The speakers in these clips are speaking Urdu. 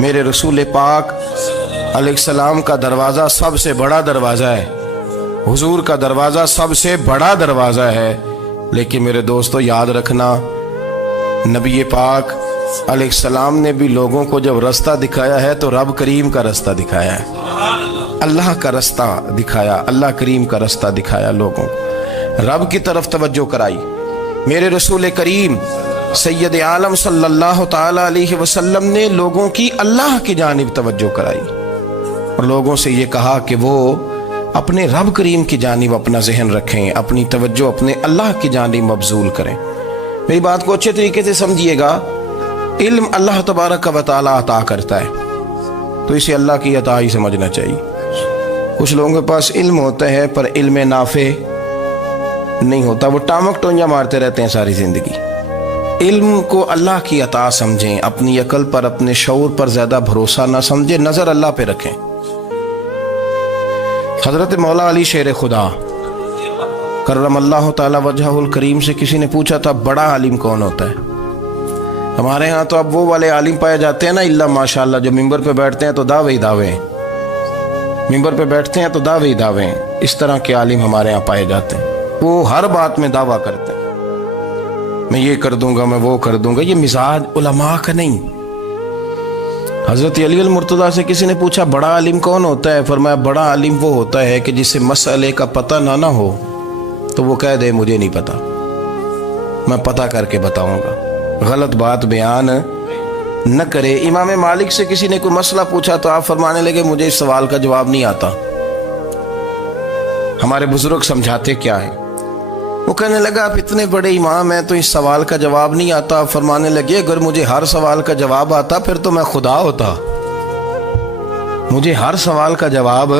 میرے رسول پاک علیہ السلام کا دروازہ سب سے بڑا دروازہ ہے، حضور کا دروازہ سب سے بڑا دروازہ ہے، لیکن میرے دوستو یاد رکھنا، نبی پاک علیہ السلام نے بھی لوگوں کو جب رستہ دکھایا ہے تو رب کریم کا رستہ دکھایا ہے، اللہ کا رستہ دکھایا، اللہ کریم کا رستہ دکھایا، لوگوں رب کی طرف توجہ کرائی۔ میرے رسول کریم سید عالم صلی اللہ تعالی علیہ وسلم نے لوگوں کی اللہ کی جانب توجہ کرائی اور لوگوں سے یہ کہا کہ وہ اپنے رب کریم کی جانب اپنا ذہن رکھیں، اپنی توجہ اپنے اللہ کی جانب مبذول کریں۔ میری بات کو اچھے طریقے سے سمجھیے گا، علم اللہ تبارک و تعالی عطا کرتا ہے تو اسے اللہ کی عطا ہی سمجھنا چاہیے۔ کچھ لوگوں کے پاس علم ہوتا ہے پر علم نافع نہیں ہوتا، وہ ٹامک ٹونجا مارتے رہتے ہیں ساری زندگی۔ علم کو اللہ کی عطا سمجھیں، اپنی عقل پر اپنے شعور پر زیادہ بھروسہ نہ سمجھیں، نظر اللہ پہ رکھیں۔ حضرت مولا علی شیر خدا کرم اللہ تعالی وجہہ الکریم سے کسی نے پوچھا تھا بڑا عالم کون ہوتا ہے؟ ہمارے ہاں تو اب وہ والے عالم پائے جاتے ہیں نا، اللہ ماشاءاللہ، جو ممبر پہ بیٹھتے ہیں تو دعوے ہی دعوے ہیں، ممبر پہ بیٹھتے ہیں تو دعوے ہی دعوے ہیں، اس طرح کے عالم ہمارے ہاں پائے جاتے ہیں، وہ ہر بات میں دعویٰ کرتے ہیں، میں یہ کر دوں گا، میں وہ کر دوں گا۔ یہ مزاج علماء کا نہیں۔ حضرت علی المرتضیٰ سے کسی نے پوچھا بڑا عالم کون ہوتا ہے؟ فرمایا بڑا عالم وہ ہوتا ہے کہ جسے مسئلے کا پتہ نہ ہو تو وہ کہہ دے مجھے نہیں پتا، میں پتہ کر کے بتاؤں گا، غلط بات بیان نہ کرے۔ امام مالک سے کسی نے کوئی مسئلہ پوچھا تو آپ فرمانے لگے مجھے اس سوال کا جواب نہیں آتا۔ ہمارے بزرگ سمجھاتے کیا ہے؟ وہ کہنے لگا آپ اتنے بڑے امام ہیں تو اس سوال کا جواب نہیں آتا۔ فرمانے لگے اگر مجھے ہر سوال کا جواب آتا پھر تو میں خدا ہوتا، مجھے ہر سوال کا جواب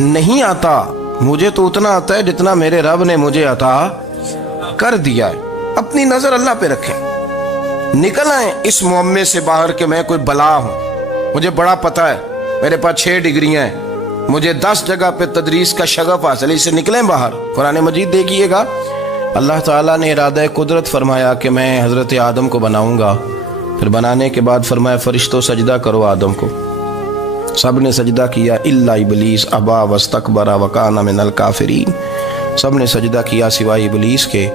نہیں آتا، مجھے تو اتنا آتا ہے جتنا میرے رب نے مجھے عطا کر دیا ہے۔ اپنی نظر اللہ پہ رکھیں، نکل آئیں اس معمے سے باہر کہ میں کوئی بلا ہوں، مجھے بڑا پتہ ہے، میرے پاس 6 ڈگریاں ہیں، مجھے 10 جگہ پہ تدریس کا شغف حاصل ہے، اس سے نکلیں باہر۔ قرآن مجید دیکھیے گا، اللہ تعالیٰ نے ارادہ قدرت فرمایا کہ میں حضرت آدم کو بناؤں گا، پھر بنانے کے بعد فرمایا فرشتوں سجدہ کرو آدم کو، سب نے سجدہ کیا الا ابلیس ابا واستکبر وکان من الکافرین، سب نے سجدہ کیا سوائے ابلیس کے،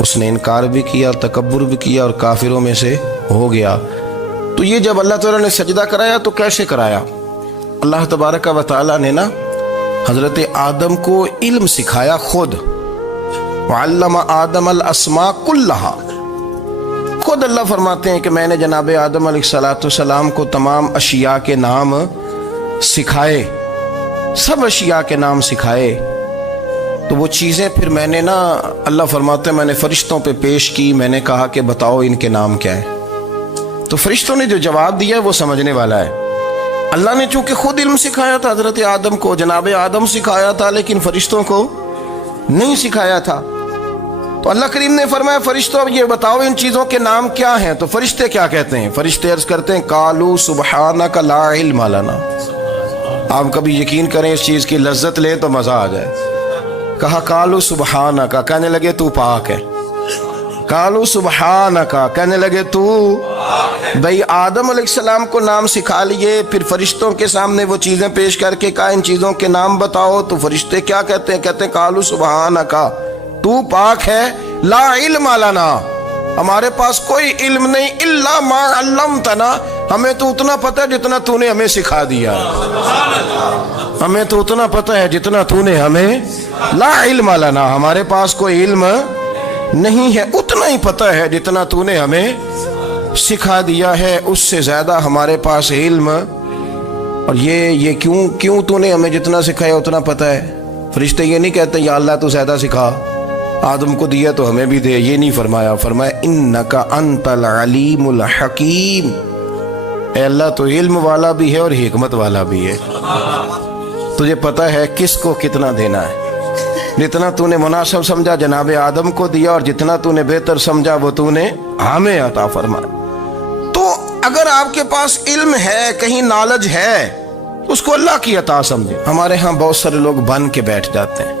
اس نے انکار بھی کیا، تکبر بھی کیا اور کافروں میں سے ہو گیا۔ تو یہ جب اللہ تعالیٰ نے سجدہ کرایا تو کیسے کرایا؟ اللہ تبارک و تعالیٰ نے نا حضرت آدم کو علم سکھایا خود، وعلم آدم الاسماء کلہا، خود اللہ فرماتے ہیں کہ میں نے جناب آدم علیہ السلام کو تمام اشیاء کے نام سکھائے، سب اشیاء کے نام سکھائے۔ تو وہ چیزیں پھر میں نے نا، اللہ فرماتے ہیں میں نے فرشتوں پہ پیش کی، میں نے کہا کہ بتاؤ ان کے نام کیا ہے، تو فرشتوں نے جو جواب دیا ہے وہ سمجھنے والا ہے۔ اللہ نے چونکہ خود علم سکھایا تھا حضرت آدم کو، جناب آدم سکھایا تھا، لیکن فرشتوں کو نہیں سکھایا تھا۔ تو اللہ کریم نے فرمایا فرشتوں اب یہ بتاؤ ان چیزوں کے نام کیا ہیں؟ تو فرشتے کیا کہتے ہیں؟ فرشتے عرض کرتے ہیں قالوا سبحانک لا علم لنا۔ آپ کبھی یقین کریں اس چیز کی لذت لیں تو مزہ آ جائے۔ کہا قالوا سبحانک، کہنے لگے تو پاک ہے، قالوا سبحانک، کہنے لگے تو بھئی آدم علیہ السلام کو نام سکھا لیے، پھر فرشتوں کے سامنے وہ چیزیں پیش کر کے کہا ان چیزوں کے نام بتاؤ، تو فرشتے کیا کہتے ہیں؟ کہتے ہیں قالوا سبحانک، تو پاک ہے، لا علم لنا، ہمارے پاس کوئی علم نہیں، الا ما علمتنا، ہمیں تو اتنا پتہ ہے جتنا تو نے ہمیں سکھا دیا، ہمیں تو اتنا پتہ ہے جتنا تو نے ہمیں، لا علم لنا، ہمارے پاس کوئی علم نہیں ہے، اتنا ہی پتہ ہے جتنا تو نے ہمیں سکھا دیا ہے، اس سے زیادہ ہمارے پاس علم، اور یہ کیوں تو نے ہمیں جتنا سکھایا اتنا پتہ ہے۔ فرشتے یہ نہیں کہتے یا اللہ تو زیادہ سکھا، آدم کو دیا تو ہمیں بھی دے، یہ نہیں فرمایا، فرمایا انک انت العلیم الحکیم، اے اللہ تو علم والا بھی ہے اور حکمت والا بھی ہے، تجھے پتہ ہے کس کو کتنا دینا ہے، جتنا تو نے مناسب سمجھا جناب آدم کو دیا، اور جتنا تو نے بہتر سمجھا وہ تو نے ہمیں عطا فرمایا۔ تو اگر آپ کے پاس علم ہے، کہیں نالج ہے، اس کو اللہ کی عطا سمجھیں۔ ہمارے ہاں بہت سارے لوگ بن کے بیٹھ جاتے ہیں،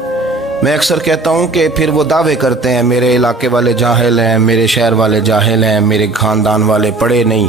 میں اکثر کہتا ہوں کہ پھر وہ دعوے کرتے ہیں میرے علاقے والے جاہل ہیں، میرے شہر والے جاہل ہیں، میرے خاندان والے پڑھے نہیں،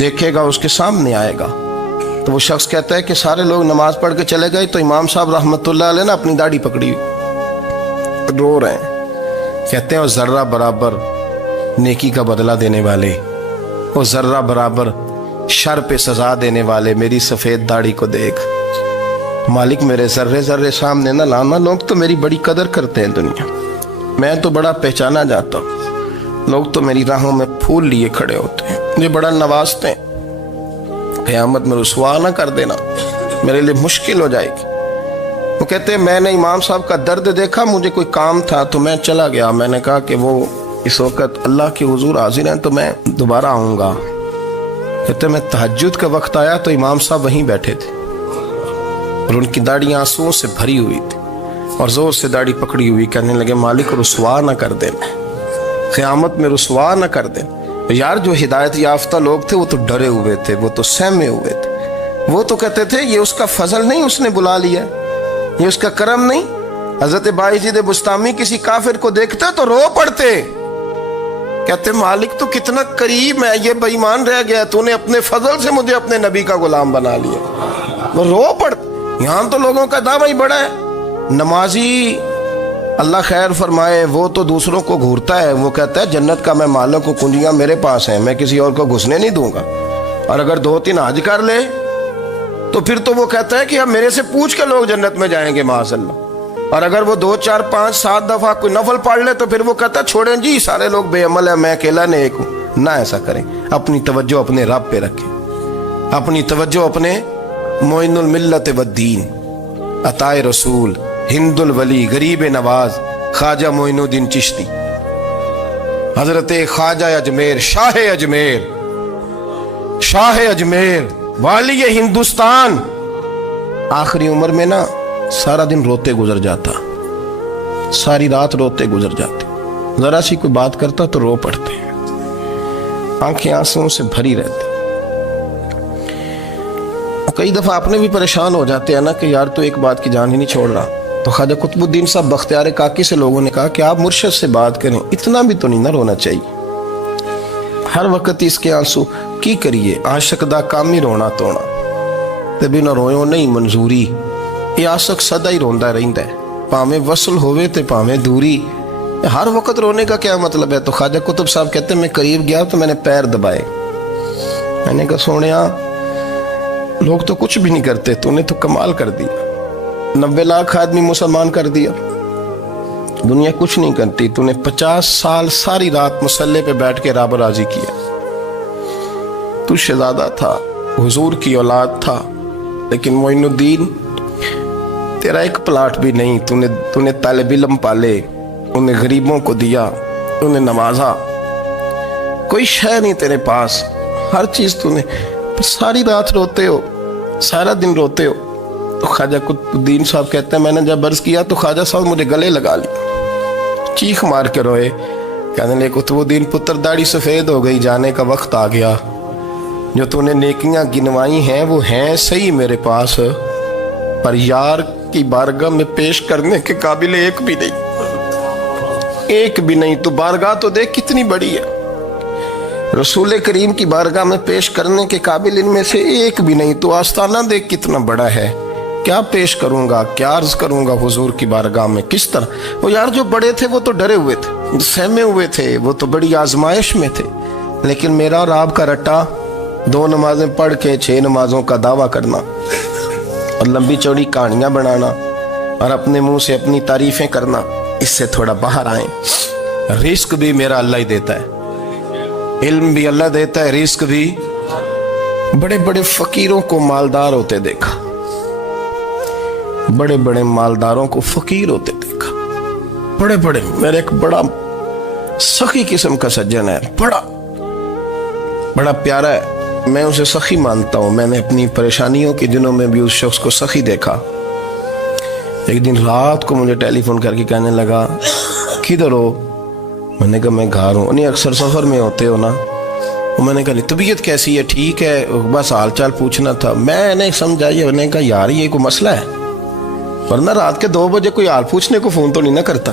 دیکھے گا اس کے سامنے آئے گا. تو وہ شخص کہتا ہے کہ سارے لوگ نماز پڑھ کے چلے گئے تو امام صاحب رحمۃ اللہ علیہ نے اپنی داڑھی پکڑی رو رہے ہیں. کہتے ہیں وہ ذرہ برابر نیکی کا بدلہ دینے والے، وہ ذرہ برابر شر پہ سزا دینے والے میری سفید داڑھی کو دیکھ. مالک میرے ذرے ذرے سامنے نہ لانا، لوگ تو میری بڑی قدر کرتے ہیں دنیا، میں تو بڑا پہچانا جاتا ہوں، لوگ تو میری راہوں میں پھول لیے کھڑے ہوتے ہیں، مجھے بڑا نوازتے ہیں. قیامت میں رسوا نہ کر دینا، میرے لیے مشکل ہو جائے گی. وہ کہتے ہیں میں نے امام صاحب کا درد دیکھا، مجھے کوئی کام تھا تو میں چلا گیا. میں نے کہا کہ وہ اس وقت اللہ کے حضور حاضر ہیں تو میں دوبارہ آؤں گا. کہتے ہیں میں تہجد کا وقت آیا تو امام صاحب وہیں بیٹھے تھے اور ان کی داڑھی آنسوؤں سے بھری ہوئی تھی اور زور سے داڑھی پکڑی ہوئی. کہنے لگے مالک رسوا نہ کر دیں، قیامت میں رسوا نہ کر دیں. یار جو ہدایت یافتہ لوگ تھے وہ تو ڈرے ہوئے تھے، وہ تو سہمے ہوئے تھے. وہ تو کہتے تھے یہ اس کا فضل نہیں، اس نے بلا لیا، یہ اس کا کرم نہیں. حضرت بایزید بسطامی کسی کافر کو دیکھتے تو رو پڑتے، کہتے مالک تو کتنا قریب ہے، یہ بے ایمان رہ گیا، تو نے اپنے فضل سے مجھے اپنے نبی کا غلام بنا لیا. وہ رو پڑتے. یہاں تو لوگوں کا دعویٰ ہی بڑا ہے. نمازی اللہ خیر فرمائے وہ تو دوسروں کو گھورتا ہے، وہ کہتا ہے جنت کا میں مالک ہوں، کنجیاں میرے پاس ہیں، میں کسی اور کو گھسنے نہیں دوں گا. اور اگر 2-3 حج کر لے تو پھر تو وہ کہتا ہے کہ اب میرے سے پوچھ کے لوگ جنت میں جائیں گے معاذ اللہ. اور اگر وہ 2 4 5 7 دفعہ کوئی نفل پڑھ لے تو پھر وہ کہتا ہے چھوڑیں جی سارے لوگ بے عمل ہیں، میں اکیلا نیک ہوں. نہ ایسا کریں، اپنی توجہ اپنے رب پہ رکھیں، اپنی توجہ اپنے معین الملت والدین، عطائے رسول، ہند الولی، غریب نواز، خواجہ معین الدین چشتی، حضرت خواجہ اجمیر، شاہ اجمیر، شاہ اجمیر، والی ہندوستان. آخری عمر میں نا سارا دن روتے گزر جاتا، ساری رات روتے گزر جاتے، ذرا سی کوئی بات کرتا تو رو پڑتے، آنکھیں آنسوؤں سے بھری رہتی. کئی دفعہ اپنے بھی پریشان ہو جاتے ہیں نا کہ یار تو ایک بات کی جان ہی نہیں چھوڑ رہا. تو خواجہ قطب الدین صاحب بختیار کاکی سے لوگوں نے کہا کہ آپ مرشد سے بات کریں، اتنا بھی تو نہیں نہ رونا چاہیے، ہر وقت اس کے آنسو کی کریے، عاشق دا کام ہی رونا تونا، تبھی نہ رویوں نہیں منظوری. یہ عاشق سدا ہی روندا رہندا ہے، پاویں وصل ہوئے تے پاویں دوری. ہر وقت رونے کا کیا مطلب ہے؟ تو خواجہ قطب صاحب کہتے ہیں میں قریب گیا تو میں نے پیر دبائے، میں نے کہا سونیا لوگ تو کچھ بھی نہیں کرتے، تو نے تو کمال کر دیا، 90 لاکھ آدمی مسلمان کر دیا، دنیا کچھ نہیں کرتی، تو نے 50 سال ساری رات مسلح پہ بیٹھ کے رب راضی کیا. تو شہزادہ تھا، حضور کی اولاد تھا، لیکن معین الدین تیرا ایک پلاٹ بھی نہیں، تو نے طالب علم پالے، انہیں غریبوں کو دیا، انہیں نوازا، کوئی شے نہیں تیرے پاس، ہر چیز تو نے، ساری رات روتے ہو، سارا دن روتے ہو. تو خواجہ قطب الدین صاحب کہتے ہیں میں نے جب عرض کیا تو خواجہ صاحب مجھے گلے لگا لیا، چیخ مار کے روئے، کہنے لگے قطب الدین پتر داڑھی سفید ہو گئی، جانے کا وقت آ گیا، جو تو نے نیکیاں گنوائی ہیں وہ ہیں صحیح میرے پاس، پر یار کی بارگاہ میں پیش کرنے کے قابل ایک بھی نہیں، ایک بھی نہیں. تو بارگاہ تو دیکھ کتنی بڑی ہے، رسول کریم کی بارگاہ میں پیش کرنے کے قابل ان میں سے ایک بھی نہیں. تو آستانہ دیکھ کتنا بڑا ہے، کیا پیش کروں گا، کیا عرض کروں گا حضور کی بارگاہ میں، کس طرح. وہ یار جو بڑے تھے وہ تو ڈرے ہوئے تھے، سہمے ہوئے تھے، وہ تو بڑی آزمائش میں تھے. لیکن میرا اور آپ کا رٹا 2 نمازیں پڑھ کے 6 نمازوں کا دعویٰ کرنا اور لمبی چوڑی کہانیاں بنانا اور اپنے منہ سے اپنی تعریفیں کرنا، اس سے تھوڑا باہر آئیں. رزق بھی میرا اللہ ہی دیتا ہے، علم بھی اللہ دیتا ہے، رزق بھی. بڑے بڑے فقیروں کو مالدار ہوتے دیکھا، بڑے بڑے مالداروں کو فقیر ہوتے دیکھا، بڑے بڑے. میرے ایک بڑا سخی قسم کا سجن ہے، بڑا پیارا ہے، میں اسے سخی مانتا ہوں. میں نے اپنی پریشانیوں کے دنوں میں بھی اس شخص کو سخی دیکھا. ایک دن رات کو مجھے ٹیلی فون کر کے کہنے لگا کدھر ہو؟ میں نے کہا میں گھر ہوں. نہیں اکثر سفر میں ہوتے ہو نا؟ میں نے کہا طبیعت کیسی ہے؟ ٹھیک ہے، بس حال چال پوچھنا تھا. میں نے سمجھائی، میں نے کہا یار یہ کوئی مسئلہ ہے، ورنہ رات کے 2 بجے کوئی حال پوچھنے کو فون تو نہیں نہ کرتا.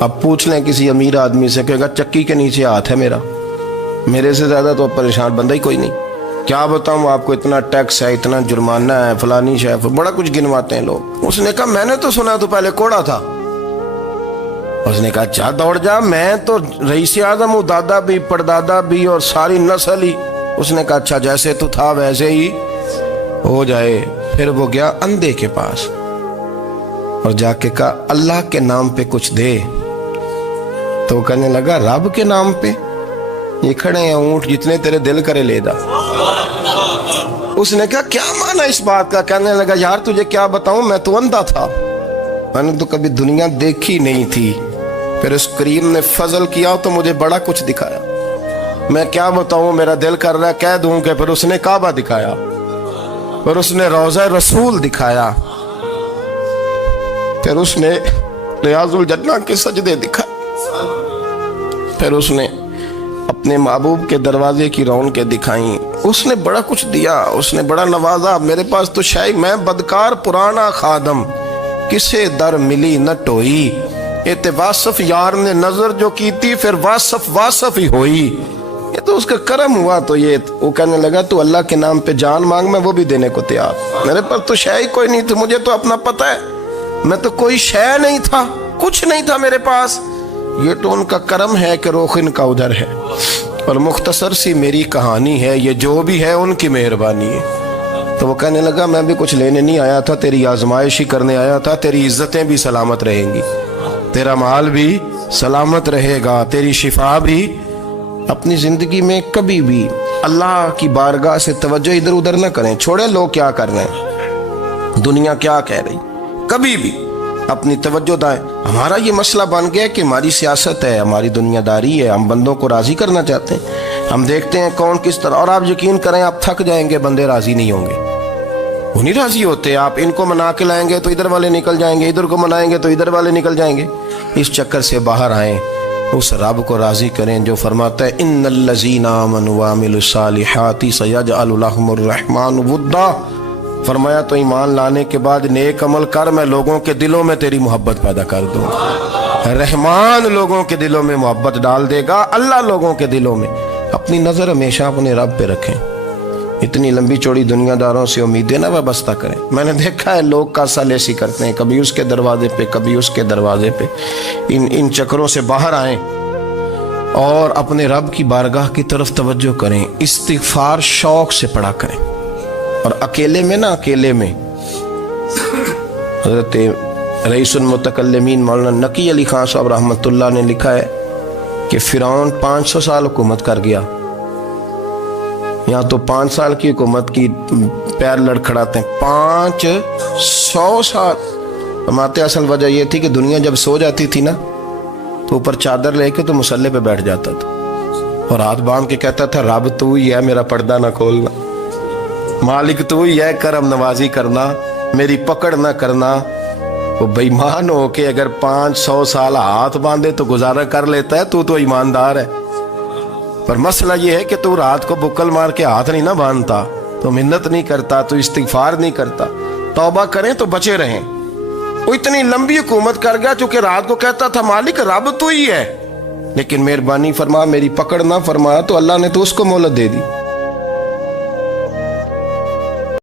اب پوچھ لیں کسی امیر آدمی سے، کہے گا چکی کے نیچے ہاتھ ہے میرا، میرے سے زیادہ تو پریشان بندہ ہی کوئی نہیں. کیا بتاؤں آپ کو، اتنا ٹیکس ہے، اتنا جرمانہ ہے، فلانی شے، بڑا کچھ گنواتے ہیں لوگ. اس نے کہا میں نے تو سنا تو پہلے کوڑا تھا. اس نے کہا اچھا دوڑ جا، میں تو رئیس اعظم ہوں، دادا بھی پردادا بھی اور ساری نسل ہی. اس نے کہا اچھا جیسے تو تھا ویسے ہی ہو جائے. پھر وہ گیا اندھے کے پاس اور جا کے کہا اللہ کے نام پہ کچھ دے. تو وہ کہنے لگا رب کے نام پہ؟ یہ کھڑے ہیں اونٹ، جتنے تیرے دل کرے لے دا. اس نے کہا کیا معنی اس بات کا؟ کہنے لگا یار تجھے کیا بتاؤں، میں تو اندھا تھا، میں نے تو کبھی دنیا دیکھی نہیں تھی، پھر اس کریم نے فضل کیا تو مجھے بڑا کچھ دکھایا. میں کیا بتاؤں، میرا دل کر رہا ہے کہہ دوں کہ پھر اس نے کعبہ دکھایا، پھر اس نے روضہ رسول دکھایا، پھر اس نے ریاض الجنہ کے سجدے دکھائے، پھر اس نے اپنے محبوب کے دروازے کی رونقیں دکھائیں. اس نے بڑا کچھ دیا، اس نے بڑا نوازا. میرے پاس تو شاید میں بدکار پرانا خادم، کسے در ملی نہ ٹوئی، اے واصف یار نے نظر جو کی تھی، پھر واصف ہی ہوئی. یہ تو اس کا کرم ہوا. تو یہ وہ کہنے لگا تو اللہ کے نام پہ جان مانگ، میں وہ بھی دینے کو تیار. میرے پاس تو شے کوئی نہیں تھی، مجھے تو اپنا پتہ ہے، میں تو کوئی شے نہیں تھا، کچھ نہیں تھا میرے پاس. یہ تو ان کا کرم ہے کہ رخ ان کا ادھر ہے. اور مختصر سی میری کہانی ہے، یہ جو بھی ہے ان کی مہربانی ہے. تو وہ کہنے لگا میں بھی کچھ لینے نہیں آیا تھا، تیری آزمائش ہی کرنے آیا تھا. تیری عزتیں بھی سلامت رہیں گی، تیرا مال بھی سلامت رہے گا، تیری شفا بھی. اپنی زندگی میں کبھی بھی اللہ کی بارگاہ سے توجہ ادھر ادھر نہ کریں، چھوڑیں لوگ کیا کر رہے ہیں، دنیا کیا کہہ رہی. کبھی بھی اپنی توجہ دائیں. ہمارا یہ مسئلہ بن گیا کہ ہماری سیاست ہے، ہماری دنیا داری ہے، ہم بندوں کو راضی کرنا چاہتے ہیں. ہم دیکھتے ہیں کون کس طرح، اور آپ یقین کریں آپ تھک جائیں گے، بندے راضی نہیں ہوں گے، وہ نہیں راضی ہوتے. آپ ان کو منا کے لائیں گے تو ادھر والے نکل جائیں گے، ادھر کو منائیں گے تو ادھر والے نکل جائیں گے. اس چکر سے باہر آئیں، اس رب کو راضی کریں جو فرماتا ہے ان الذین آمنوا وعملوا الصالحات سیجعل لهم الرحمن ودا. فرمایا تو ایمان لانے کے بعد نیک عمل کر، میں لوگوں کے دلوں میں تیری محبت پیدا کر دوں. رحمان لوگوں کے دلوں میں محبت ڈال دے گا، اللہ لوگوں کے دلوں میں. اپنی نظر ہمیشہ اپنے رب پہ رکھیں. اتنی لمبی چوڑی دنیا داروں سے امیدیں نہ وابستہ کریں. میں نے دیکھا ہے لوگ کاسا لیسی کرتے ہیں، کبھی اس کے دروازے پہ کبھی اس کے دروازے پہ. ان چکروں سے باہر آئیں اور اپنے رب کی بارگاہ کی طرف توجہ کریں. استغفار شوق سے پڑھا کریں. اور اکیلے میں اکیلے میں حضرت رئیس المتکلمین مولانا نقی علی خان صاحب رحمۃ اللہ نے لکھا ہے کہ فرعون 500 سال حکومت کر گیا. یہاں تو 5 سال کی حکومت کی پیر لڑکھڑاتے ہیں، 500 سال. فرماتے اصل وجہ یہ تھی کہ دنیا جب سو جاتی تھی نا تو اوپر چادر لے کے تو مسلح پہ بیٹھ جاتا تھا اور ہاتھ باندھ کے کہتا تھا رب تو ہی ہے، میرا پردہ نہ کھولنا، مالک تو ہی ہے، کرم نوازی کرنا، میری پکڑ نہ کرنا. وہ بے ایمان ہو کے اگر 500 سال ہاتھ باندھے تو گزارا کر لیتا ہے، تو ایماندار ہے. پر مسئلہ یہ ہے کہ تو رات کو بکل مار کے ہاتھ نہیں نہ باندھتا، تو منت نہیں کرتا، تو استغفار نہیں کرتا. توبہ کریں تو بچے رہیں. وہ اتنی لمبی حکومت کر گیا چونکہ رات کو کہتا تھا مالک رب تو ہی ہے، لیکن مہربانی فرما میری پکڑ نہ فرمایا تو اللہ نے تو اس کو مہلت دے دی.